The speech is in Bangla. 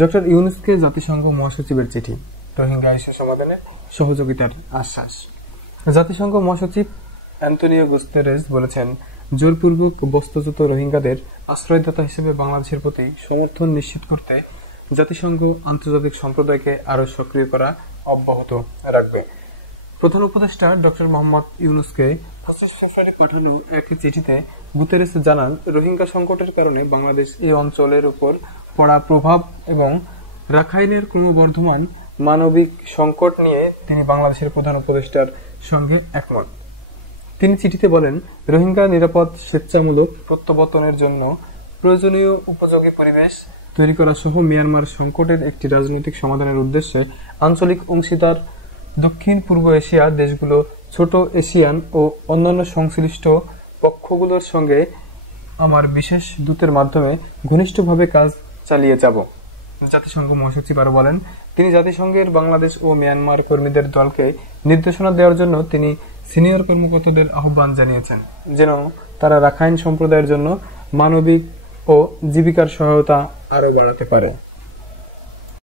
ডক্টর ইউনুসকে জাতিসংঘ মহাসচিবের চিঠি, রোহিঙ্গা ইস্যু সমাধানে সহযোগিতার আশ্বাস। জাতিসংঘ মহাসচিব অ্যান্তোনিও গুতেরেস বলেছেন, জোরপূর্বক বস্ত্রচ্যুত রোহিঙ্গাদের আশ্রয়দাতা হিসেবে বাংলাদেশের প্রতি সমর্থন নিশ্চিত করতে জাতিসংঘ আন্তর্জাতিক সম্প্রদায়কে আরও সক্রিয় করা অব্যাহত রাখবে। প্রধান উপদেষ্টা ডক্টর মোহাম্মদ ইউনুসকে 25 ফেব্রুয়ারি পাঠানো একটি চিঠিতে গুতেরেস জানান, রোহিঙ্গা সংকটের কারণে বাংলাদেশ এই অঞ্চলের উপর পড়া প্রভাব এবং রাখাইনের ক্রমবর্ধমান মানবিক সংকট নিয়ে তিনি বাংলাদেশের প্রধান উপদেষ্টার সঙ্গে একমত। তিনি চিঠিতে বলেন, রোহিঙ্গা নিরাপদ স্বেচ্ছামূলক প্রত্যাবর্তনের জন্য প্রয়োজনীয় উপযোগী পরিবেশ তৈরি করা সহ মিয়ানমার সংকটের একটি রাজনৈতিক সমাধানের উদ্দেশ্যে আঞ্চলিক অংশীদার দক্ষিণ পূর্ব এশিয়া দেশগুলো, ছোট এশিয়ান ও অন্যান্য সংশ্লিষ্ট পক্ষগুলোর সঙ্গে আমার বিশেষ দূতের মাধ্যমে ঘনিষ্ঠভাবে কাজ চালিয়ে যাব। জাতিসংঘ মহাসচিব আরও বলেন, তিনি জাতিসংঘের বাংলাদেশ ও মিয়ানমার কর্মীদের দলকে নির্দেশনা দেওয়ার জন্য তিনি সিনিয়র কর্মকর্তাদের আহ্বান জানিয়েছেন, যেন তারা রাখাইন সম্প্রদায়ের জন্য মানবিক ও জীবিকার সহায়তা আরও বাড়াতে পারে।